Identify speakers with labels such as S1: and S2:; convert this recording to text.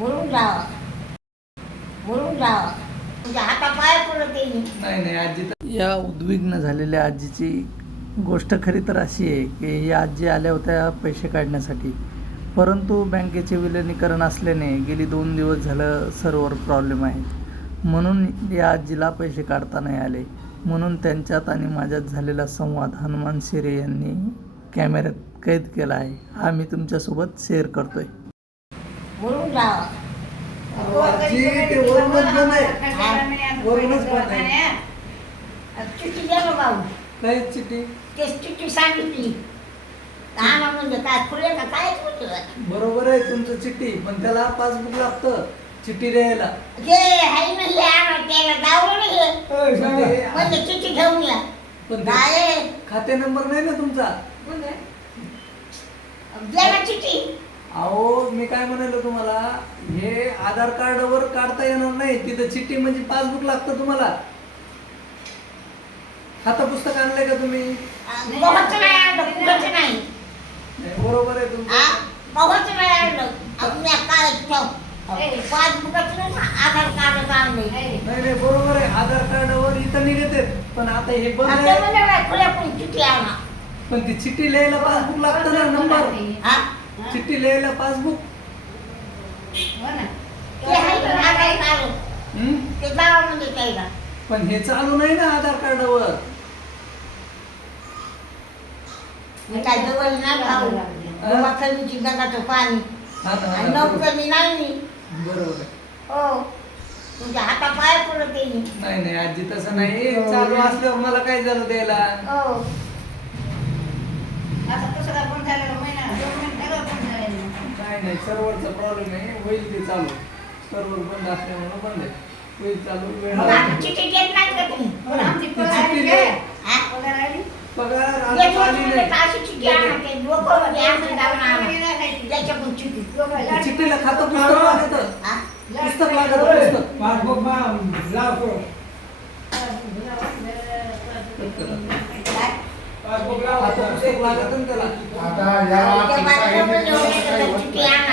S1: बोलून जावं बोलून जावं तुझ्या पाय पडत
S2: नाही नाही आजी तर या उद्विग्न झालेल्या आजीची गोष्ट खरी तर अशी आहे की या आजी आल्या होत्या पैसे काढण्यासाठी. परंतु बँकेचे विलिनीकरण असल्याने गेली दोन दिवस झालं सर्व्हर प्रॉब्लेम आहे. म्हणून या आजीला पैसे काढता नाही आले. म्हणून त्यांच्यात आणि माझ्यात झालेला संवाद हनुमान शिरे यांनी कॅमेऱ्यात कैद केला आहे. हा मी तुमच्यासोबत शेअर करतो आहे. आहे.
S1: चिठ्ठी द्या ना भाऊ.
S2: काय चिठ्ठी?
S1: ते चिठ्ठी सांगितली. आणा म्हणजे काय खुले का? कायच होतं
S2: बरोबर आहे तुमचं चिठ्ठी पण त्याला पासबुक लागतं चिठ्ठी द्यायला.
S1: जे हे त्याला जावं नाही हे. म्हणजे चिठ्ठी घेऊन या.
S2: पण ते
S1: काय
S2: खाते नंबर नाही ना तुमचा?
S1: द्या ना चिठ्ठी.
S2: अहो मी काय म्हणालो तुम्हाला हे आधार कार्डवर काढता येणार नाही. तिथं चिठ्ठी म्हणजे पासबुक लागतं तुम्हाला. खाता पुस्तक आणलंय का तुम्ही?
S1: नाही आणलं फुगाचं नाही.
S2: नाही, बरोबर आहे तुमचं.
S1: नाही आणलं. आपण या काय ठेव. पासबुकाचं नाही आधार कार्ड आणले
S2: नाही नाही बरोबर आहे. आधार कार्डवर इथं निघते पण आता हे बंद आहे.
S1: पण चिठ्ठी आणा.
S2: पण ती चिठ्ठी लिहायला पासबुक लागतं ना नंबर.
S1: हा?
S2: चिठ्ठी लिहायला पासबुक
S1: म्हणजे त्याला
S2: पण हे चालू. नाही. ना आधार कार्डवर.
S1: मी काय जवळ पाणी.
S2: हा हा
S1: आणि. नोकरी नाही मी
S2: बरोबर.
S1: हो. तुझ्या हाता पाय पडत
S2: नाही नाही आजी तसं नाही. चालू असल्यावर मला काय झालं द्यायला.
S1: हो.
S2: काय नाही सर्व्हरचा प्रॉब्लेम आहे. होईल ते चालू. सर्व्हर बंद असल्यामुळे बंद आहे. होईल चालू वेळ
S1: मग चिठ्ठी देत नाही का तुम्ही. हा?
S2: पगार आली?
S1: म्हणजे
S2: नाही.
S1: चिठ्ठी आणा ते. म्हणजे आमचं जाऊन आणा. त्याच्याकडून चिठ्ठी
S2: त्या चिठ्ठीला खातं पुस्तक लागतं.
S1: हा?
S2: पुस्तक लागतं पुस्तक.
S3: पासबुक लावतो
S1: काय?
S3: पासबुक
S2: खातं पुस्तक लागतं ना त्याला.
S3: आता या
S1: होते तर चिठ्ठी आणा